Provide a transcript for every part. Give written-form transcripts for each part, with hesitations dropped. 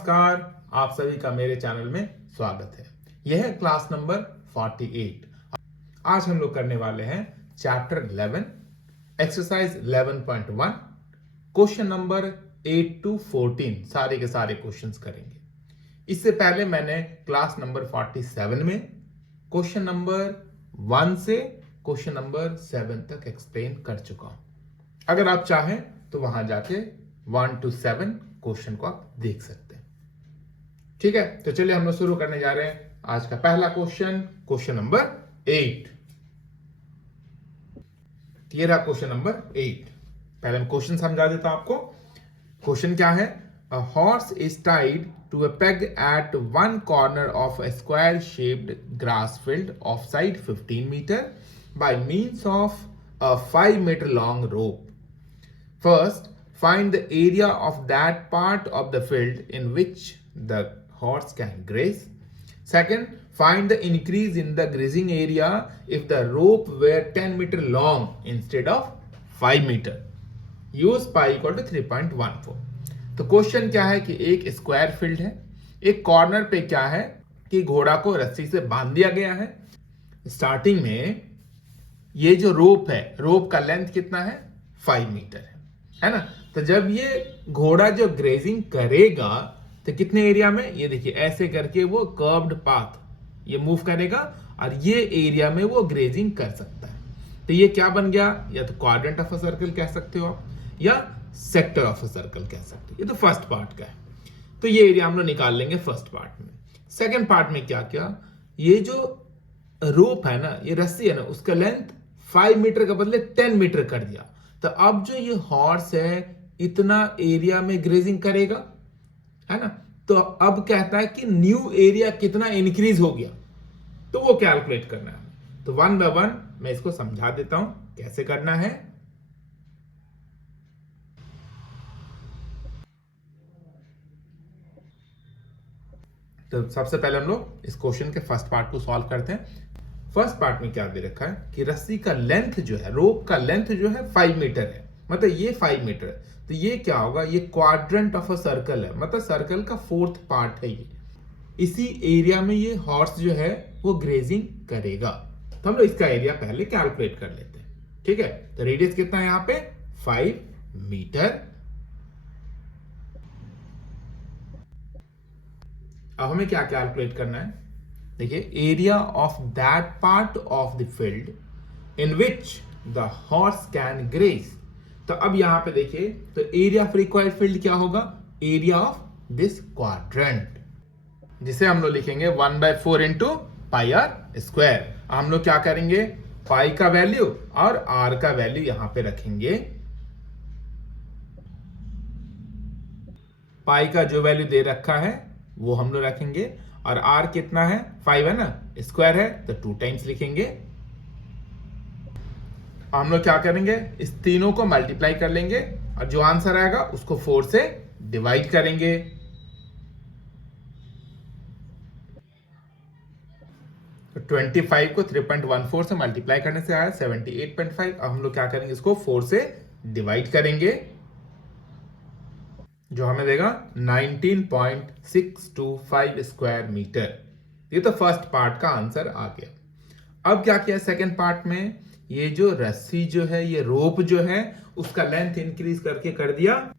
नमस्कार, आप सभी का मेरे चैनल में स्वागत है। यह है क्लास नंबर 48। आज हम लोग करने वाले हैं chapter 11 exercise 11.1 question number 8 to 14 सारे के सारे क्वेश्चंस करेंगे। इससे पहले मैंने क्लास नंबर 47 में क्वेश्चन नंबर 1 से क्वेश्चन नंबर 7 तक एक्सप्लेन कर चुका हूं। अगर आप चाहें तो वहां जाके 1 to 7 क्वेश्चन को आप देख सकते हैं। ठीक है, तो चलिए हम लोग शुरू करने जा रहे हैं आज का पहला क्वेश्चन, क्वेश्चन नंबर 8। ये रहा क्वेश्चन नंबर 8। पहले मैं क्वेश्चन समझा देता हूं आपको। क्वेश्चन क्या है? A horse is tied to a peg at one corner of a square shaped grass field of side 15 metre by means of a 5 metre long rope. First, find the area of that part of the field in which the horse can graze. Second, find the increase in the grazing area if the rope were 10 meter long instead of 5 meter. Use pi equal to 3.14. तो question क्या है कि एक square field है, एक corner पे क्या है कि घोड़ा को रस्सी से बांध दिया गया है। स्टार्टिंग में ये जो रोप है, रोप का लेंथ कितना है? 5 मीटर है ना। तो जब ये घोड़ा जो ग्रेजिंग करेगा तो कितने एरिया में, ये देखिए ऐसे करके वो कर्व्ड पाथ ये मूव करेगा और ये एरिया में वो ग्रेजिंग कर सकता है। तो ये क्या बन गया? या तो क्वाड्रेंट ऑफ अ सर्कल कह सकते हो आप, या सेक्टर ऑफ अ सर्कल कह सकते हो। ये तो फर्स्ट पार्ट का है, तो ये एरिया हम लोग निकाल लेंगे फर्स्ट पार्ट में। सेकेंड पार्ट में क्या क्या, ये जो रोप है ना, ये रस्सी है ना, उसका लेंथ 5 मीटर के बदले 10 मीटर कर दिया। तो अब जो ये हॉर्स है इतना एरिया में ग्रेजिंग करेगा, है ना। तो अब कहता है कि न्यू एरिया कितना इंक्रीज हो गया, तो वो कैलकुलेट करना है। तो 1 by 1 मैं इसको समझा देता हूं कैसे करना है। तो सबसे पहले हम लोग इस क्वेश्चन के फर्स्ट पार्ट को सॉल्व करते हैं। फर्स्ट पार्ट में क्या दे रखा है कि रस्सी का लेंथ जो है, रोप का लेंथ जो है 5 मीटर है, मतलब ये 5 मीटर है। तो ये क्या होगा? ये क्वाड्रेंट ऑफ अ सर्कल है, मतलब सर्कल का फोर्थ पार्ट है ये। इसी एरिया में ये हॉर्स जो है वो ग्रेजिंग करेगा। तो हम लोग इसका एरिया पहले कैलकुलेट कर लेते हैं। ठीक है, तो रेडियस कितना है यहाँ पे? 5 मीटर। अब हमें क्या कैलकुलेट करना है? देखिए, area of that part of the field in which the horse can graze. तो अब यहां पे देखिए, तो एरिया ऑफ रिक्वायर्ड फील्ड क्या होगा? एरिया ऑफ दिस क्वाड्रेंट, जिसे हम लोग लिखेंगे 1/4 इंटू पाई आर स्क्वायर। हम लोग क्या करेंगे? पाई का वैल्यू और आर का वैल्यू यहां पे रखेंगे। पाई का जो वैल्यू दे रखा है वो हम लोग रखेंगे, और आर कितना है? 5 है ना, स्क्वायर है तो 2 टाइम्स लिखेंगे। हम लोग क्या करेंगे? इस तीनों को मल्टीप्लाई कर लेंगे और जो आंसर आएगा उसको 4 से डिवाइड करेंगे। तो 25 को 3.14 से मल्टीप्लाई करने से आया 78.5। अब हम लोग क्या करेंगे? इसको 4 से डिवाइड करेंगे, जो हमें देगा 19.625 स्क्वायर मीटर। ये तो फर्स्ट पार्ट का आंसर आ गया। अब क्या किया सेकंड पार्ट में? ये जो रस्सी जो है, ये रोप जो है, उसका लेंथ इंक्रीज करके कर दिया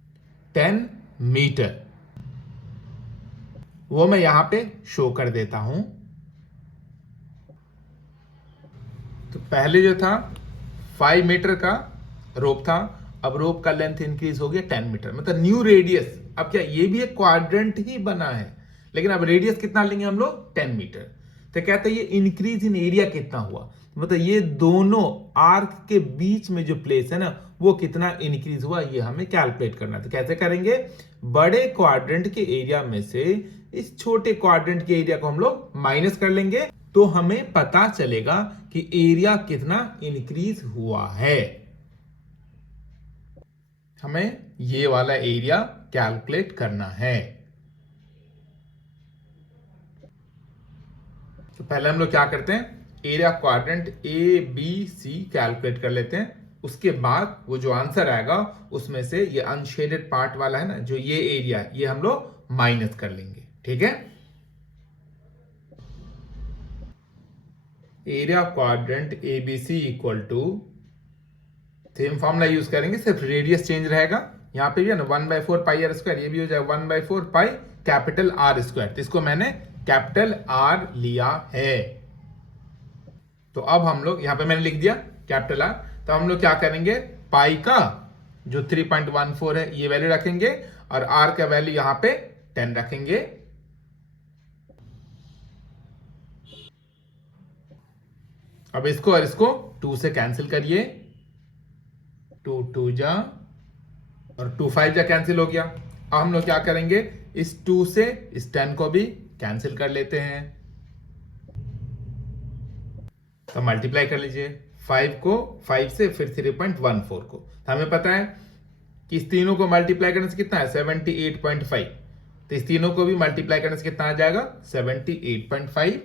10 मीटर। वो मैं यहां पे शो कर देता हूं। तो पहले जो था 5 मीटर का रोप था, अब रोप का लेंथ इंक्रीज हो गया 10 मीटर, मतलब न्यू रेडियस। अब क्या, ये भी एक क्वाड्रेंट ही बना है, लेकिन अब रेडियस कितना लेंगे हम लोग? 10 मीटर। तो कहते हैं ये इंक्रीज इन एरिया कितना हुआ, मतलब ये दोनों आर्क के बीच में जो प्लेस है ना, वो कितना इंक्रीज हुआ, ये हमें कैलकुलेट करना है। तो कैसे करेंगे? बड़े क्वाड्रेंट के एरिया में से इस छोटे क्वाड्रेंट के एरिया को हम लोग माइनस कर लेंगे, तो हमें पता चलेगा कि एरिया कितना इंक्रीज हुआ है। हमें ये वाला एरिया कैलकुलेट करना है। तो पहले हम लोग क्या करते हैं? Area quadrant A B C calculate कर लेते हैं। उसके बाद वो जो आंसर आएगा उसमें से ये अनशेडेड पार्ट वाला है ना, जो ये एरिया, ये हम लोग माइनस कर लेंगे। ठीक है, area of quadrant ABC equal to, same formula use करेंगे, सिर्फ रेडियस चेंज रहेगा। यहां पे भी है ना 1/4 पाई आर स्क्वायर, ये भी हो जाएगा 1/4 पाई कैपिटल आर स्क्वायर। तो इसको मैंने कैपिटल आर लिया है। तो अब हम लोग यहां पे मैंने लिख दिया कैपिटल आर। तो हम लोग क्या करेंगे, पाई का जो 3.14 है ये वैल्यू रखेंगे और आर का वैल्यू यहां पे 10 रखेंगे। अब इसको और इसको 2 से कैंसिल करिए, 2 2 जा और 2 5 जा कैंसिल हो गया। अब हम लोग क्या करेंगे, इस 2 से इस 10 को भी कैंसिल कर लेते हैं। तो मल्टीप्लाई कर लीजिए 5 को 5 से, फिर 3.14 को। तो हमें पता है कि इस तीनों को मल्टीप्लाई करने से कितना है 78.5। तो इस तीनों को भी मल्टीप्लाई करने से कितना आ जाएगा 78.5।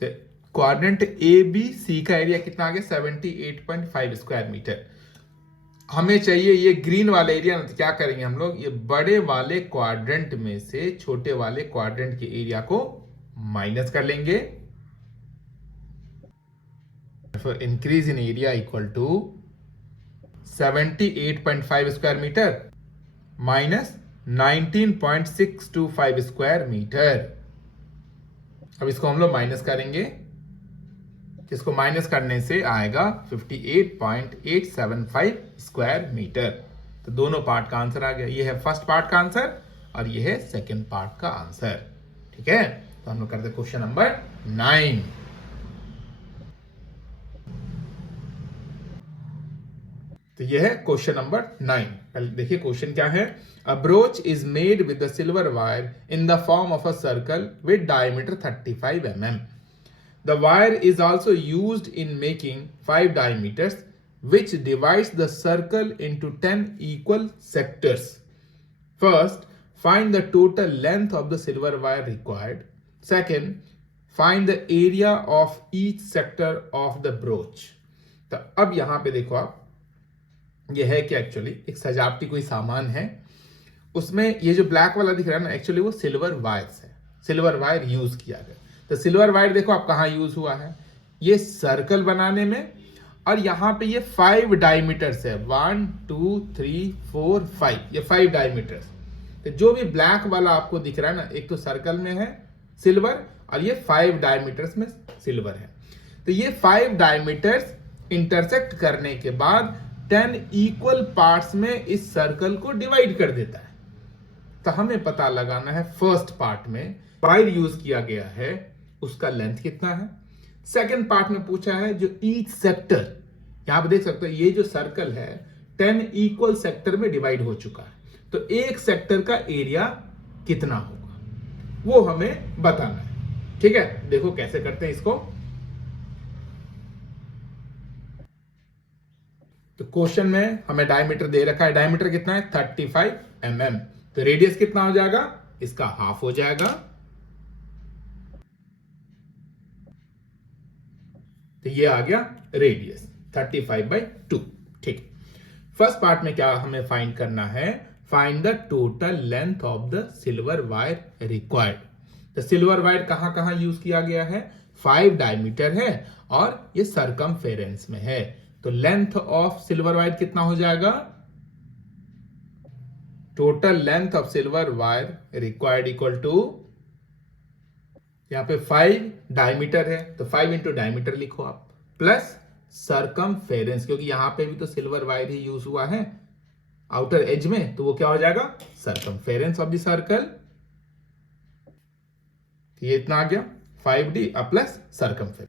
तो क्वाड्रेंट ABC का एरिया कितना आ गया 78.5 स्क्वायर मीटर। हमें चाहिए ये ग्रीन वाला एरिया, तो क्या करेंगे हम लोग, ये बड़े वाले क्वाड्रेंट में से छोटे वाले क्वाड्रेंट के एरिया को माइनस कर लेंगे। Increase in area equal to 78.5 square metre minus 19.625 square metre. अब इसको हम लोग माइनस करेंगे, इसको माइनस करने से आएगा 58.875 स्क्वायर मीटर। तो दोनों पार्ट का आंसर आ गया। ये है फर्स्ट पार्ट का आंसर और ये है सेकंड पार्ट का आंसर। ठीक है, तो हम लोग करते हैं क्वेश्चन नंबर 9। तो ये है क्वेश्चन नंबर 9। पहले देखिए क्वेश्चन क्या है। A brooch is made with the silver wire in the form of a circle with diameter 35 mm. The wire is also used in making 5 diameters, which divides the circle into 10 equal sectors. First, find the total length of the silver wire required. Second, find the area of each sector of the brooch. तो अब यहां पे देखो आप, ये है कि actually एक सजावटी कोई सामान है, उसमें ये जो ब्लैक वाला दिख रहा है ना, एक्चुअली वो सिल्वर वायर्स है, सिल्वर वायर यूज किया गया। तो सिल्वर वायर देखो आप कहां यूज हुआ है, ये सर्कल बनाने में, और यहां पे ये 5 डायमीटर्स है, 1 2 3 4 5, ये 5 डायमीटर्स। तो जो भी ब्लैक वाला आपको दिख रहा है ना, एक तो सर्कल में है सिल्वर और ये 5 डायमीटर्स में सिल्वर है। तो ये 5 डायमीटर्स इंटरसेक्ट करने के बाद 10 इक्वल पार्ट्स में इस सर्कल को डिवाइड कर देता है। तो हमें पता लगाना है फर्स्ट पार्ट में वायर यूज किया गया है उसका लेंथ कितना है। सेकंड पार्ट में पूछा है जो ईच सेक्टर, यहां पर देख सकते हो ये जो सर्कल है 10 इक्वल सेक्टर में डिवाइड हो चुका है, तो एक सेक्टर का एरिया कितना होगा वो हमें बताना है। ठीक है, देखो कैसे करते हैं इसको। तो क्वेश्चन में हमें डायमीटर दे रखा है, डायमीटर कितना है 35 mm। तो रेडियस कितना हो जाएगा, इसका हाफ हो जाएगा। तो ये आ गया रेडियस 35/2। ठीक, फर्स्ट पार्ट में क्या हमें फाइंड करना है, find the total length of the silver wire required. तो सिल्वर वायर कहां कहां यूज किया गया है, 5 डायमीटर है और ये सरकमफेरेंस में है। तो लेंथ ऑफ सिल्वर वायर कितना हो जाएगा, total length of silver wire required equal to, यहां पे 5 डायमीटर है तो 5 इंटू डायमीटर लिखो आप, प्लस सरकमफेरेंस, क्योंकि यहां पे भी तो सिल्वर वायर ही यूज हुआ है आउटर एज में, तो वो क्या हो जाएगा सरकमफेरेंस ऑफ द सर्कल। ये इतना आ गया 5d प्लस सरकमफेरेंस।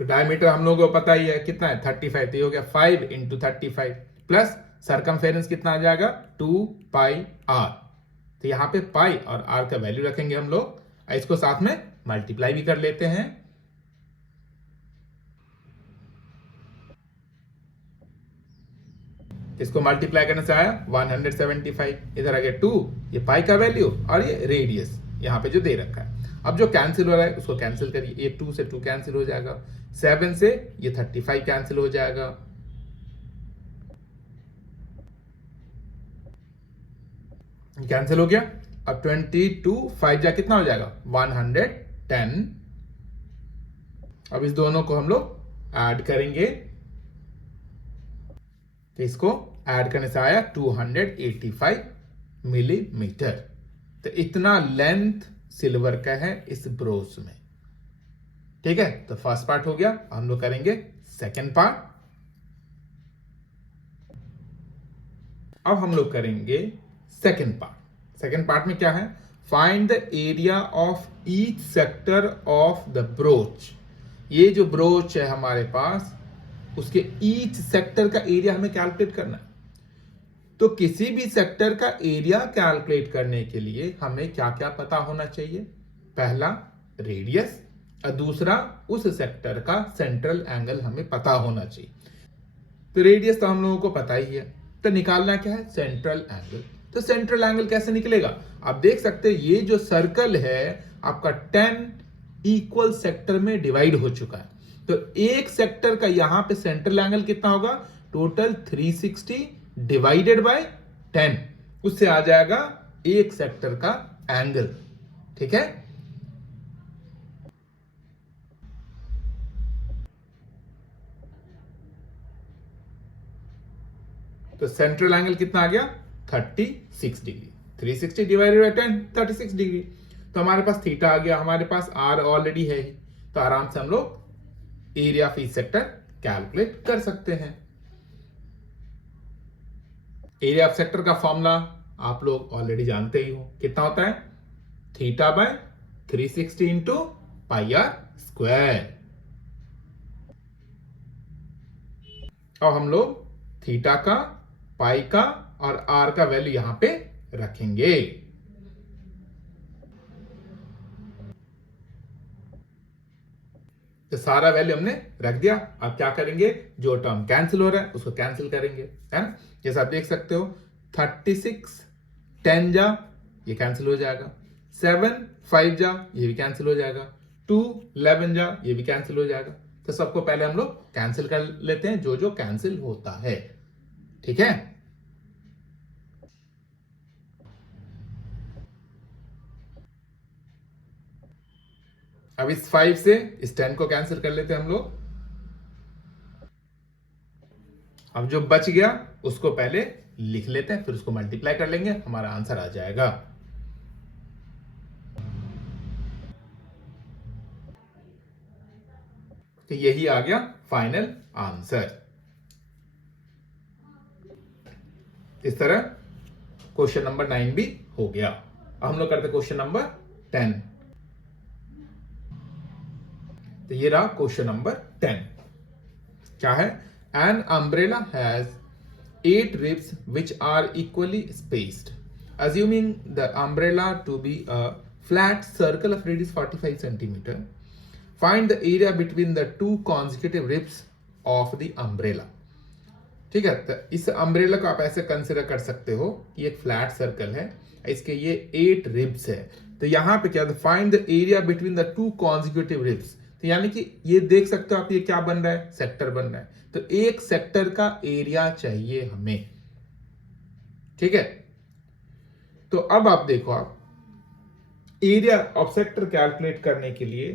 तो डायमीटर हम लोगों को पता ही है कितना है 35, तो ये हो गया 5 इंटू 35 प्लस सरकमफेरेंस कितना आ जाएगा 2 पाई आर। तो यहां पे पाई और आर का वैल्यू रखेंगे हम लोग, इसको साथ में मल्टीप्लाई भी कर लेते हैं। इसको मल्टीप्लाई करने से आया 175, इधर आ गया 2, ये पाई का वैल्यू और ये रेडियस यहां पे जो दे रखा है। अब जो कैंसिल हो रहा है उसको कैंसिल करिए, ये 2 से 2 कैंसिल हो जाएगा, 7 से ये 35 कैंसिल हो जाएगा, कैंसिल हो गया। अब 22 5 जा कितना हो जाएगा 110। अब इस दोनों को हम लोग ऐड करेंगे, तो इसको ऐड करने से आया 285 मिलीमीटर। तो इतना लेंथ सिल्वर का है इस ब्रोच में। ठीक है, तो फर्स्ट पार्ट हो गया। हम लोग करेंगे सेकेंड पार्ट। अब हम लोग करेंगे सेकेंड पार्ट। सेकेंड पार्ट में क्या है, find the area of each sector of the broach. ये जो ब्रोच है हमारे पास, उसके ईच सेक्टर का एरिया हमें कैलकुलेट करना है। तो किसी भी सेक्टर का एरिया कैलकुलेट करने के लिए हमें क्या क्या पता होना चाहिए। पहला रेडियस, और दूसरा उस सेक्टर का सेंट्रल एंगल हमें पता होना चाहिए। तो रेडियस तो हम लोगों को पता ही है, तो निकालना क्या है सेंट्रल एंगल। तो सेंट्रल एंगल कैसे निकलेगा, आप देख सकते हैं ये जो सर्कल है आपका 10 इक्वल सेक्टर में डिवाइड हो चुका है। तो एक सेक्टर का यहां पे सेंट्रल एंगल कितना होगा, टोटल 360 डिवाइडेड बाय 10, उससे आ जाएगा एक सेक्टर का एंगल। ठीक है, तो सेंट्रल एंगल कितना आ गया 36 डिग्री। 360 divided by 10 36 degree. तो हमारे पास थीटा आ गया, हमारे पास आर ऑलरेडी है, तो आराम से हम लोग area of each sector calculate कर सकते हैं। एरिया ऑफ सेक्टर का फॉर्मूला आप लोग ऑलरेडी जानते ही हो, कितना होता है theta by 360 into pi r square. और हम लोग थीटा का, पाई का और आर का वैल्यू यहां पे रखेंगे। तो सारा वैल्यू हमने रख दिया। अब क्या करेंगे, जो टर्म कैंसिल हो रहा है उसको कैंसिल करेंगे, है ना। जैसा आप देख सकते हो 36 10 जा ये कैंसिल हो जाएगा, 7 5 जा ये भी कैंसिल हो जाएगा, 2 11 जा ये भी कैंसिल हो जाएगा। तो सबको पहले हम लोग कैंसिल कर लेते हैं जो जो कैंसिल होता है। ठीक है, अब इस 5 से इस 10 को कैंसिल कर लेते हैं हम लोग। अब जो बच गया उसको पहले लिख लेते हैं, फिर उसको मल्टीप्लाई कर लेंगे, हमारा आंसर आ जाएगा। तो यही आ गया फाइनल आंसर। इस तरह क्वेश्चन नंबर 9 भी हो गया। अब हम लोग करते क्वेश्चन नंबर 10। तो ये रहा क्वेश्चन नंबर 10। क्या है, an umbrella has 8 ribs which are equally spaced. Assuming the umbrella to be a flat circle of radius 45 centimeter, find the area between the two consecutive ribs of the umbrella. ठीक है, तो इस umbrella को आप ऐसे consider कर सकते हो कि एक फ्लैट सर्कल है, इसके ये 8 रिब्स है। तो यहां पे क्या, find the area between the two consecutive ribs. तो यानी कि ये देख सकते हो आप, ये क्या बन रहा है, सेक्टर बन रहा है। तो एक सेक्टर का एरिया चाहिए हमें। ठीक है, तो अब आप देखो, आप एरिया ऑफ सेक्टर कैलकुलेट करने के लिए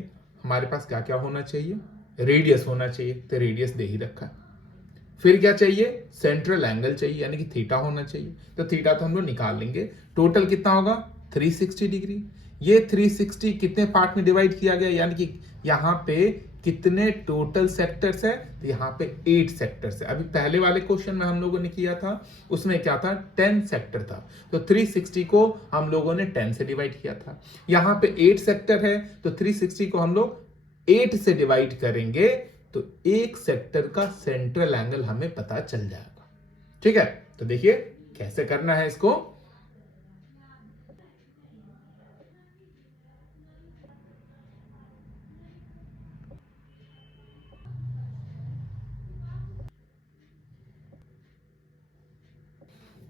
हमारे पास क्या क्या होना चाहिए, रेडियस होना चाहिए, तो रेडियस दे ही रखा है। फिर क्या चाहिए, सेंट्रल एंगल चाहिए, यानी कि थीटा होना चाहिए। तो थीटा तो हम लोग निकाल लेंगे। टोटल कितना होगा 360 डिग्री। ये 360 कितने पार्ट में डिवाइड किया गया, यानी कि यहां पे कितने टोटल सेक्टर्स है, तो यहां पे 8 सेक्टर्स है। अभी पहले वाले क्वेश्चन में हम लोगों ने किया था, उसमें क्या था 10 सेक्टर था। तो 360 को हम लोगों ने 10 से डिवाइड किया था। यहां पे 8 सेक्टर है, तो 360 को हम लोग 8 से डिवाइड करेंगे, तो एक सेक्टर का सेंट्रल एंगल हमें पता चल जाएगा। ठीक है, तो देखिए कैसे करना है इसको।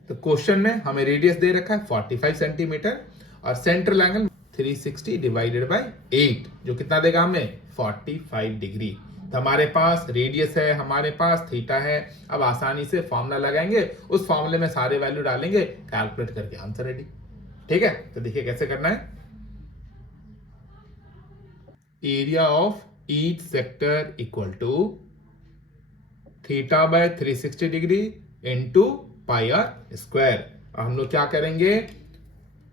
तो क्वेश्चन में हमें रेडियस दे रखा है 45 सेंटीमीटर और सेंट्रल एंगल 360 डिवाइडेड बाय 8, जो कितना देगा हमें 45 डिग्री। तो हमारे पास रेडियस है, हमारे पास थीटा है। अब आसानी से फॉर्मूला लगाएंगे, उस फॉर्मूले में सारे वैल्यू डालेंगे, कैलकुलेट करके आंसर रेडी। ठीक है, तो देखिए कैसे करना है। Area of each sector equal to theta by 360 degree into pi r square. हम लोग क्या करेंगे,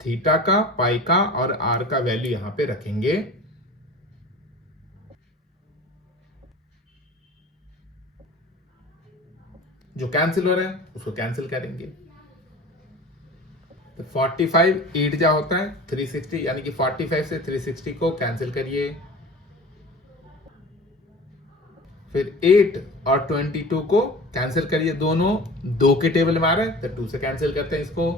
थीटा का, पाई का और आर का वैल्यू यहां पे रखेंगे। जो कैंसिल हो रहा है उसको कैंसिल करेंगे। तो 45 8 जा होता है 360, यानी कि 45 से 360 को कैंसिल करिए। फिर 8 और 22 को कैंसिल करिए, दोनों 2 के टेबल में आ रहे हैं, तो 2 से कैंसिल करते हैं इसको।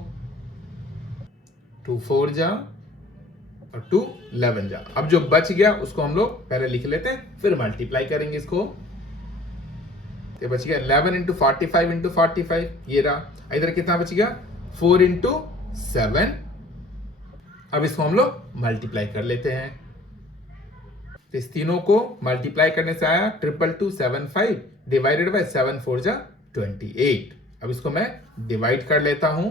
2 4 जा और 2 11 जा। अब जो बच गया उसको हम लोग पहले लिख लेते हैं, फिर मल्टीप्लाई करेंगे इसको। तो बच गया 11 इंटू 45 इंटू 45, ये रहा। इधर कितना बच गया 4 इंटू 7। अब इसको हम लोग मल्टीप्लाई कर लेते हैं। तो इस तीनों को मल्टीप्लाई करने से आया 2275 डिवाइडेड बाय 7 4 जा 28। अब इसको मैं डिवाइड कर लेता हूं।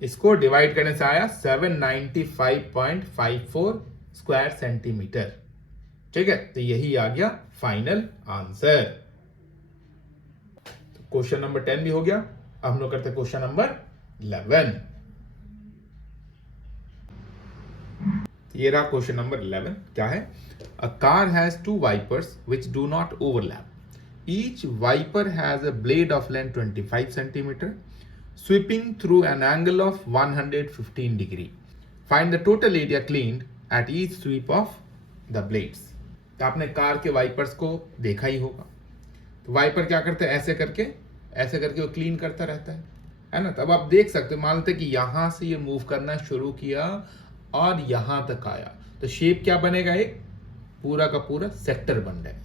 इसको डिवाइड करने से आया 795.54 स्क्वायर सेंटीमीटर। ठीक है, तो यही आ गया फाइनल आंसर। तो क्वेश्चन नंबर 10 भी हो गया। अब हम लोग करते हैं क्वेश्चन नंबर 11। ये रहा क्वेश्चन नंबर 11। क्या है, a car has 2 wipers which do not overlap. Each wiper has a blade of length 25 centimetre sweeping through an angle of 115 degree. Find the total area cleaned at each sweep of the blades. तो आपने car के wipers को देखा ही होगा। तो wiper क्या करते हैं, ऐसे करके वो क्लीन करता रहता है ना। तब आप देख सकते हो, मान लेते कि यहां से ये मूव करना शुरू किया और यहां तक आया, तो शेप क्या बनेगा, एक पूरा का पूरा सेक्टर बन जाएगा।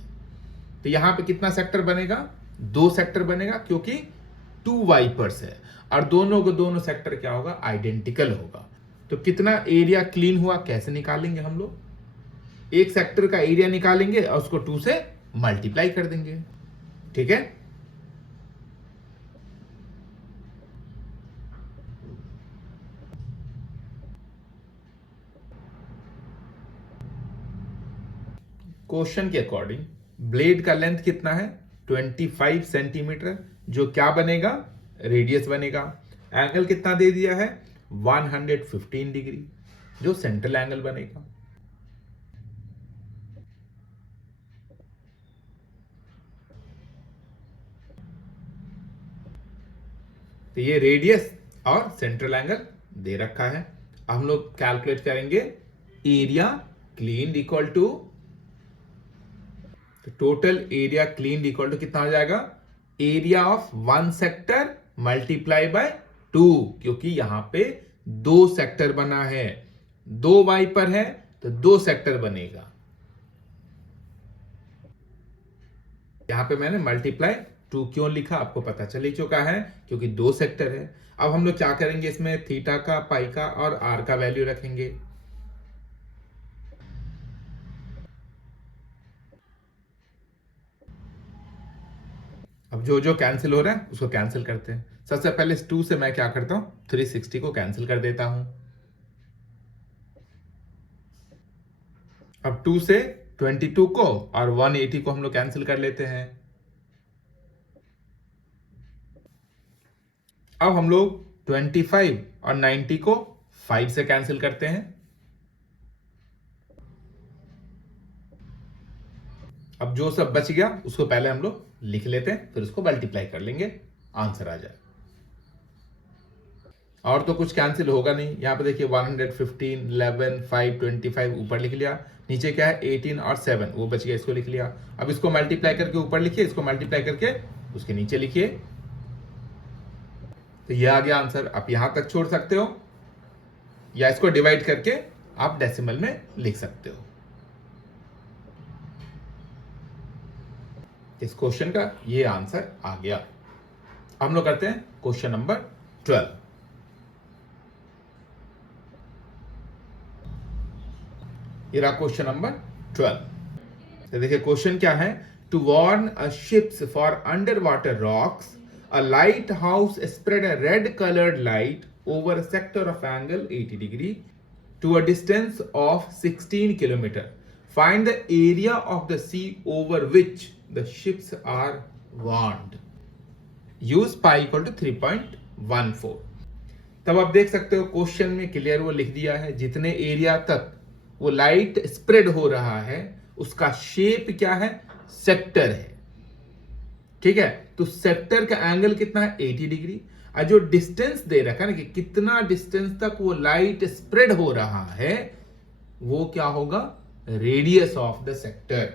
तो यहां पे कितना सेक्टर बनेगा, 2 सेक्टर बनेगा, क्योंकि 2 वाइपर्स है और दोनों को दोनों सेक्टर क्या होगा, आइडेंटिकल होगा। तो कितना एरिया क्लीन हुआ कैसे निकालेंगे हम लोग, एक सेक्टर का एरिया निकालेंगे और उसको 2 से मल्टीप्लाई कर देंगे। ठीक है, क्वेश्चन के अकॉर्डिंग ब्लेड का लेंथ कितना है, 25 सेंटीमीटर, जो क्या बनेगा, रेडियस बनेगा। एंगल कितना दे दिया है, 115 डिग्री, जो सेंट्रल एंगल बनेगा। तो ये रेडियस और सेंट्रल एंगल दे रखा है। अब हम लोग कैलकुलेट करेंगे area clean equal to, total area clean equal to कितना हो जाएगा, area of 1 sector multiply by 2, क्योंकि यहां पे 2 सेक्टर बना है, 2 वाइपर है तो 2 सेक्टर बनेगा। यहां पे मैंने मल्टीप्लाई 2 क्यों लिखा, आपको पता चल ही चुका है, क्योंकि 2 सेक्टर है। अब हम लोग क्या करेंगे, इसमें थीटा का, पाई का और आर का वैल्यू रखेंगे। अब जो जो कैंसिल हो रहा है उसको कैंसिल करते हैं। सबसे पहले इस 2 से मैं क्या करता हूं, 360 को कैंसिल कर देता हूं। अब 2 से 22 को और 180 को हम लोग कैंसिल कर लेते हैं। अब हम लोग 25 और 90 को 5 से कैंसिल करते हैं। अब जो सब बच गया उसको पहले हम लोग लिख लेते हैं, फिर उसको मल्टीप्लाई कर लेंगे, आंसर आ जाए। और तो कुछ कैंसिल होगा नहीं। यहां पे देखिए 115, 11, 5, 25 ऊपर लिख लिया, नीचे क्या है 18 और 7 वो बच गया, इसको लिख लिया। अब इसको मल्टीप्लाई करके ऊपर लिखिए, इसको मल्टीप्लाई करके उसके नीचे लिखिए, तो ये आ गया आंसर। आप यहां तक छोड़ सकते हो या इसको डिवाइड करके आप डेसिमल में लिख सकते हो। इस क्वेश्चन का ये आंसर आ गया। हम लोग करते हैं क्वेश्चन नंबर 12। ये रहा क्वेश्चन नंबर 12। तो देखिए क्वेश्चन क्या है, to warn a ships for underwater rocks a lighthouse spread a red coloured light over a sector of angle 80 degree to a distance of 16 kilometer. Find the area of the sea over which the ships are warned. Use pi equal to 3.14. तब आप देख सकते हो question में clear वो लिख दिया है, जितने एरिया तक वो लाइट स्प्रेड हो रहा है उसका शेप क्या है, सेक्टर है। ठीक है, तो सेक्टर का एंगल कितना है, 80 डिग्री। और जो डिस्टेंस दे रखा है ना कि कितना डिस्टेंस तक वो लाइट स्प्रेड हो रहा है, वो क्या होगा, रेडियस ऑफ द सेक्टर।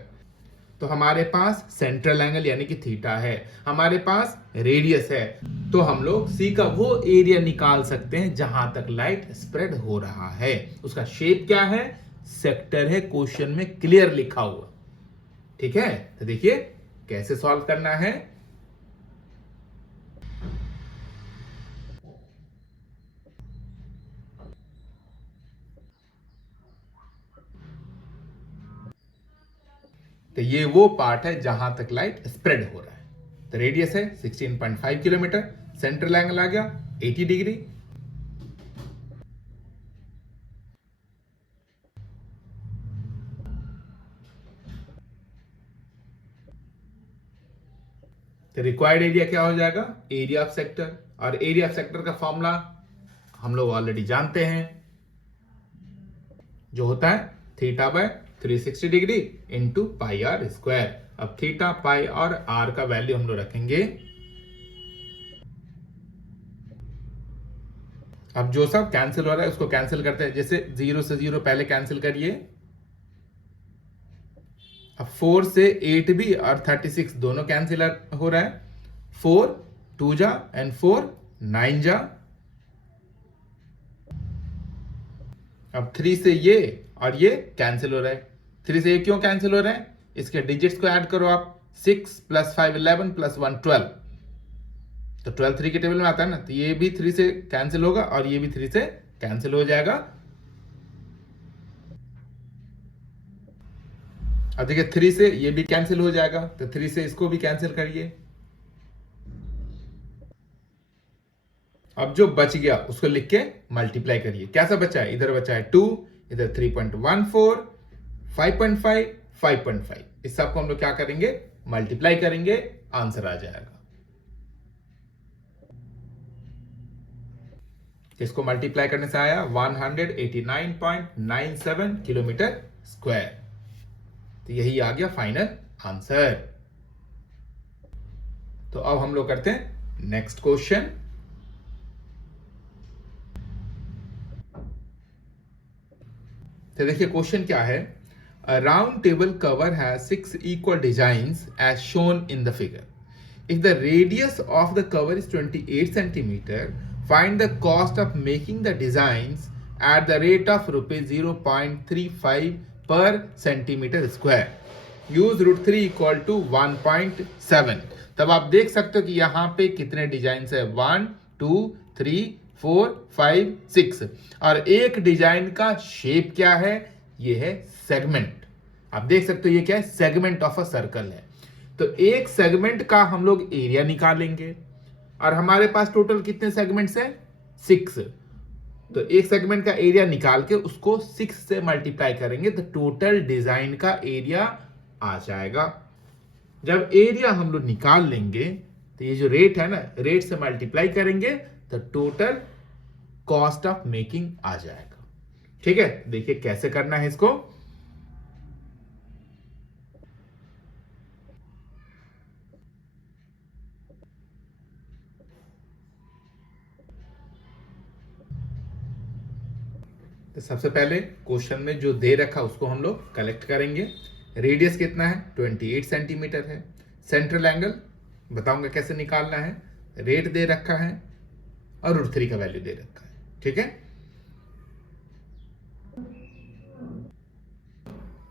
तो हमारे पास सेंट्रल एंगल यानी कि थीटा है, हमारे पास रेडियस है, तो हम लोग सी का वो एरिया निकाल सकते हैं जहां तक लाइट स्प्रेड हो रहा है। उसका शेप क्या है, सेक्टर है, क्वेश्चन में क्लियर लिखा हुआ। ठीक है, तो देखिए कैसे सॉल्व करना है। तो ये वो पार्ट है जहां तक लाइट स्प्रेड हो रहा है। तो रेडियस है 16.5 किलोमीटर, सेंट्रल एंगल आ गया 80 डिग्री। तो रिक्वायर्ड एरिया क्या हो जाएगा, एरिया ऑफ सेक्टर। और एरिया ऑफ सेक्टर का फॉर्मूला हम लोग ऑलरेडी जानते हैं, जो होता है theta by 360 degree into pi r square. अब थीटा, पाई और आर का वैल्यू हम लोग रखेंगे। अब जो सब कैंसिल हो रहा है उसको कैंसिल करते हैं, जैसे 0 से 0 पहले कैंसिल करिए। अब 4 से 8 भी और 36 दोनों कैंसिल हो रहा है। 4 2 जा एंड 4 9 जा। अब 3 से ये और ये कैंसिल हो रहा है। 3 से ये क्यों कैंसिल हो रहा है, इसके डिजिट्स को ऐड करो आप, 6 + 5 11 + 1 12। तो 12 3 के टेबल में आता है ना, तो ये भी 3 से कैंसिल होगा और ये भी 3 से कैंसिल हो जाएगा। अब देखिए 3 से ये भी कैंसिल हो जाएगा, तो 3 से इसको भी कैंसिल करिए। अब जो बच गया उसको लिख के मल्टीप्लाई करिए। कैसा बचा है, इधर बचा है 2, इधर 3.14, 5.5, 5.5। इस सब को हम लोग क्या करेंगे, मल्टीप्लाई करेंगे, आंसर आ जाएगा। इसको मल्टीप्लाई करने से आया 189.97 किलोमीटर स्क्वायर। तो यही आ गया फाइनल आंसर। तो अब हम लोग करते हैं नेक्स्ट क्वेश्चन। तो देखिए क्वेश्चन क्या है, a round table cover has 6 equal designs as shown in the figure. If the radius of the cover is 28 centimetre, find the cost of making the designs at the rate of rupees 0.35 per centimeter square. Use √3 equal to 1.7। तब आप देख सकते हो कि यहाँ पे कितने design है, 1 2 3 4 5 6। और एक डिजाइन का शेप क्या है, ये है सेगमेंट। आप देख सकते हो ये क्या है, सेगमेंट ऑफ अ सर्कल है। तो एक सेगमेंट का हम लोग एरिया निकालेंगे, और हमारे पास टोटल कितने सेगमेंट्स हैं, 6। तो एक सेगमेंट का एरिया निकाल के उसको 6 से मल्टीप्लाई करेंगे तो टोटल डिजाइन का एरिया आ जाएगा। जब एरिया हम लोग निकाल लेंगे तो ये जो रेट है ना, रेट से मल्टीप्लाई करेंगे तो टोटल कॉस्ट ऑफ मेकिंग आ जाएगा। ठीक है, देखिए कैसे करना है इसको। तो सबसे पहले क्वेश्चन में जो दे रखा उसको हम लोग कलेक्ट करेंगे। रेडियस कितना है, 28 सेंटीमीटर है। सेंट्रल एंगल बताऊंगा कैसे निकालना है, रेट दे रखा है और √3 का वैल्यू दे रखा है। ठीक है,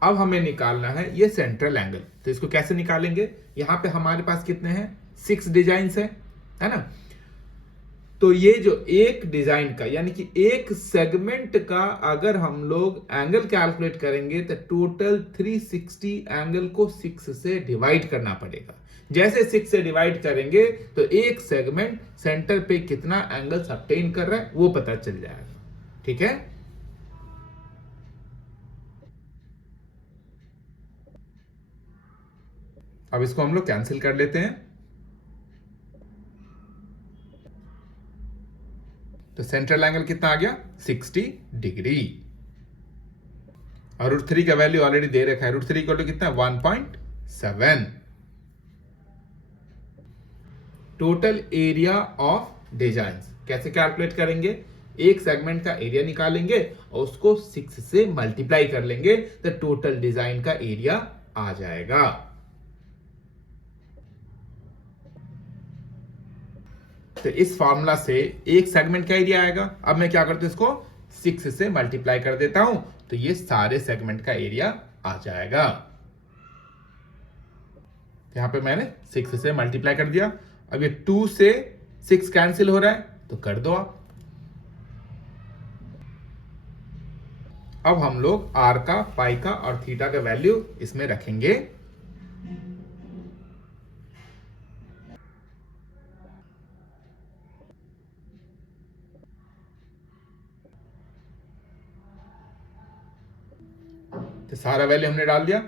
अब हमें निकालना है ये सेंट्रल एंगल। तो इसको कैसे निकालेंगे, यहां पे हमारे पास कितने हैं, 6 डिजाइन है ना। तो ये जो एक डिजाइन का यानी कि एक सेगमेंट का अगर हम लोग एंगल कैलकुलेट करेंगे तो टोटल 360 एंगल को 6 से डिवाइड करना पड़ेगा। जैसे 6 से डिवाइड करेंगे तो एक सेगमेंट सेंटर पे कितना एंगल सबटेन कर रहा है वो पता चल जाएगा। ठीक है, अब इसको हम लोग कैंसिल कर लेते हैं। तो सेंट्रल एंगल कितना आ गया 60 डिग्री। और √3 का वैल्यू ऑलरेडी दे रखा है, √3 इक्वल टू कितना 1.7। टोटल एरिया ऑफ डिजाइन कैसे कैलकुलेट करेंगे, एक सेगमेंट का एरिया निकालेंगे और उसको 6 से मल्टीप्लाई कर लेंगे तो टोटल डिजाइन का एरिया आ जाएगा। तो इस फॉर्मूला से एक सेगमेंट का एरिया आएगा। अब मैं क्या करता हूं, इसको 6 से मल्टीप्लाई कर देता हूं तो ये सारे सेगमेंट का एरिया आ जाएगा। यहां पे मैंने 6 से मल्टीप्लाई कर दिया। अब ये 2 से 6 कैंसिल हो रहा है तो कर दो आप। अब हम लोग आर का, पाई का और थीटा का वैल्यू इसमें रखेंगे। तो सारा वैल्यू हमने डाल दिया।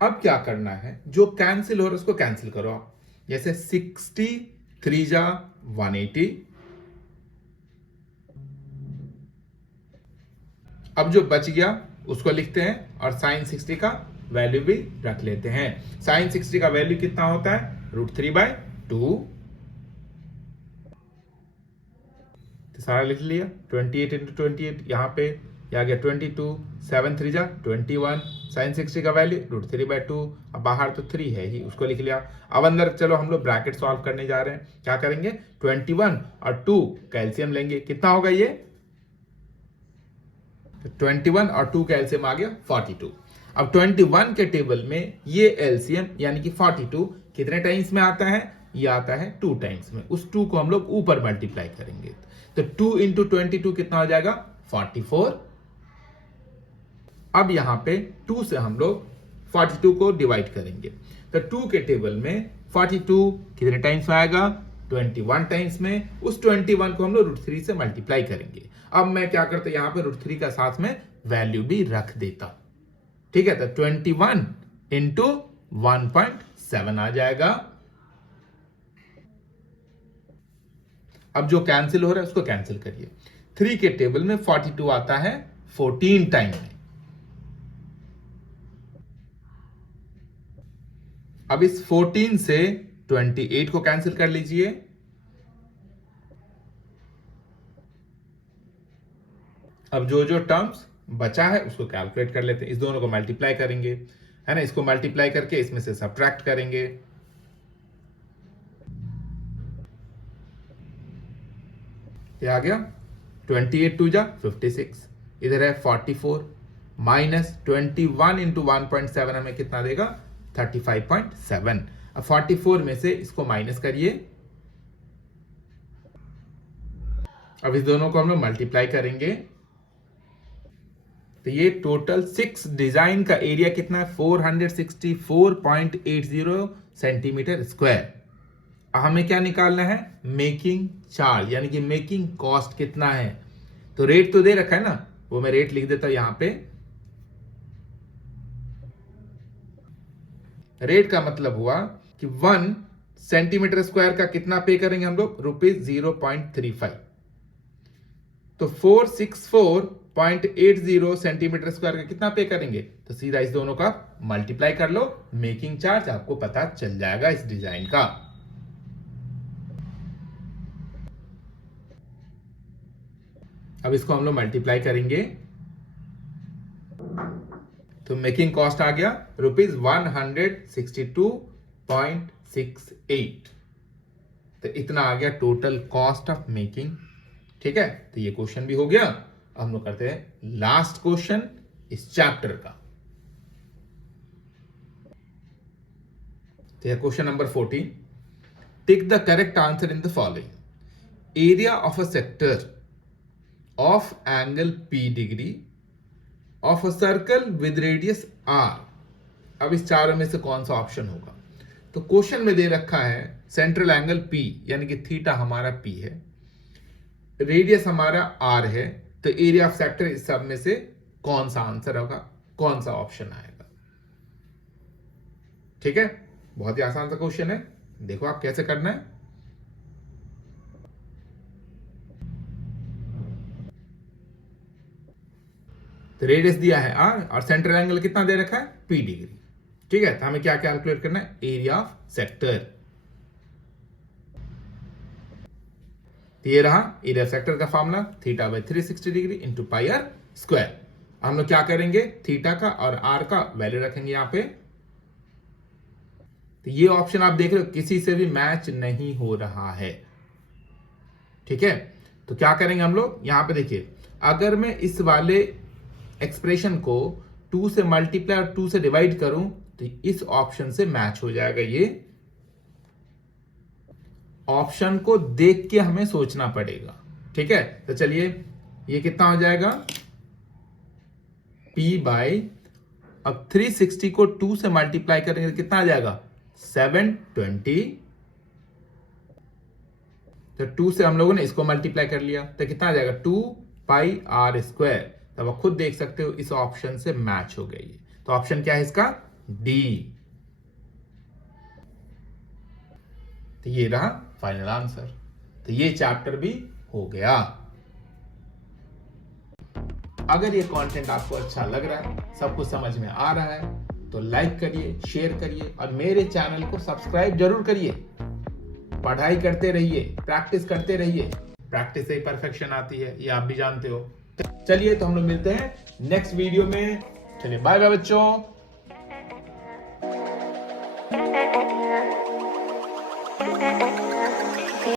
अब क्या करना है, जो कैंसिल हो रहा है उसको कैंसिल करो आप। जैसे 60 3 जा 180। अब जो बच गया उसको लिखते हैं और साइन 60 का वैल्यू भी रख लेते हैं। साइन 60 का वैल्यू कितना होता है √3/2। तो सारा लिख लिया। 28 × 28 यहाँ पे आ गया 22। 7 3 जा 21। साइन 60 का वैल्यू √3/2। अब बाहर तो 3 है ही, उसको लिख लिया। अब अंदर चलो हम लोग ब्रैकेट सॉल्व करने जा रहे हैं। क्या करेंगे, 21 और 2 कैल्सियम लेंगे। कितना होगा ये, 21 और 2 का एलसीएम आ गया 42। अब 21 के टेबल में ये एलसीएम यानी कि 42 कितने टाइम्स में आता है, ये आता है 2 टाइम्स में। उस 2 को हम लोग ऊपर मल्टीप्लाई करेंगे तो 2 × 22 कितना हो जाएगा 44। अब यहां पे 2 से हम लोग 42 को डिवाइड करेंगे तो 2 के टेबल में 42 कितने टाइम्स में आएगा 21 टाइम्स में। उस 21 को हम लोग √3 से मल्टीप्लाई करेंगे। अब मैं क्या करता यहां पे √3 का साथ में वैल्यू भी रख देता। ठीक है, तो 21 × 1.7 आ जाएगा। अब जो कैंसिल हो रहा है उसको कैंसिल करिए। 3 के टेबल में 42 आता है 14 टाइम में। अब इस 14 से 28 को कैंसिल कर लीजिए। अब जो जो टर्म्स बचा है उसको कैलकुलेट कर लेते हैं। इस दोनों को मल्टीप्लाई करेंगे, है ना, इसको मल्टीप्लाई करके इसमें से सब्ट्रैक्ट करेंगे। ये आ गया 28 2 जा 56। इधर है 44 माइनस 21 × 1.7 हमें कितना देगा 35.7। अब 44 में से इसको माइनस करिए। अब इस दोनों को हम लोग मल्टीप्लाई करेंगे तो ये टोटल 6 डिजाइन का एरिया कितना है 464.80 सेंटीमीटर स्क्वायर। हमें क्या निकालना है, मेकिंग चार्ज यानी कि मेकिंग कॉस्ट कितना है। तो रेट तो दे रखा है ना, वो मैं रेट लिख देता हूं यहां पे। रेट का मतलब हुआ कि 1 सेंटीमीटर स्क्वायर का कितना पे करेंगे हम लोग ₹0.35। तो 464.80 सेंटीमीटर स्क्वायर का कितना पे करेंगे, तो सीधा इस दोनों का मल्टीप्लाई कर लो। मेकिंग चार्ज आपको पता चल जाएगा इस डिजाइन का। अब इसको हम लोग मल्टीप्लाई करेंगे तो मेकिंग कॉस्ट आ गया ₹162.68। तो इतना आ गया टोटल कॉस्ट ऑफ मेकिंग। ठीक है, तो ये क्वेश्चन भी हो गया। अब हम लोग करते हैं लास्ट क्वेश्चन इस चैप्टर का। तो question number 14, tick the correct answer in the following. Area of a sector of angle P degree of a circle with radius R। अब इस चारों में से कौन सा ऑप्शन होगा? तो क्वेश्चन में दे रखा है सेंट्रल एंगल P यानी कि थीटा हमारा P है, रेडियस हमारा R है, तो एरिया ऑफ सेक्टर इस सब में से कौन सा आंसर होगा, कौन सा ऑप्शन आएगा? ठीक है, बहुत ही आसान सा क्वेश्चन है, देखो आप कैसे करना है। तो रेडियस दिया है R और सेंट्रल एंगल कितना दे रखा है? P degree. ठीक है, तो हमें क्या कैलकुलेट करना है? Area of sector. तो ये रहा एरिया ऑफ सेक्टर का formula, theta by 360 degree into pi r square. हम लोग क्या करेंगे? थीटा का और R का वैल्यू रखेंगे यहां पे। तो ये ऑप्शन आप देख रहे हो किसी से भी मैच नहीं हो रहा है। ठीक है, तो क्या करेंगे हम लोग? यहां पे देखिए, अगर मैं इस वाले एक्सप्रेशन को 2 से मल्टीप्लाई और 2 से डिवाइड करूं तो इस ऑप्शन से मैच हो जाएगा। ये ऑप्शन को देख के हमें सोचना पड़ेगा। ठीक है, तो चलिए ये कितना हो जाएगा? P बाई, अब 360 को 2 से मल्टीप्लाई करेंगे तो कितना आ जाएगा? 720। तो 2 से हम लोगों ने इसको मल्टीप्लाई कर लिया तो कितना आ जाएगा? 2 पाई आर स्क्वायर। तब आप खुद देख सकते हो इस ऑप्शन से मैच हो गई है। तो ऑप्शन क्या है इसका? डी। तो ये रहा फाइनल आंसर। तो ये चैप्टर भी हो गया। अगर ये कंटेंट आपको अच्छा लग रहा है, सब कुछ समझ में आ रहा है, तो लाइक करिए, शेयर करिए और मेरे चैनल को सब्सक्राइब जरूर करिए। पढ़ाई करते रहिए, प्रैक्टिस करते रहिए, प्रैक्टिस से ही परफेक्शन आती है, ये आप भी जानते हो। चलिए, तो हम लोग मिलते हैं नेक्स्ट वीडियो में। चलिए, बाय बाय बच्चों।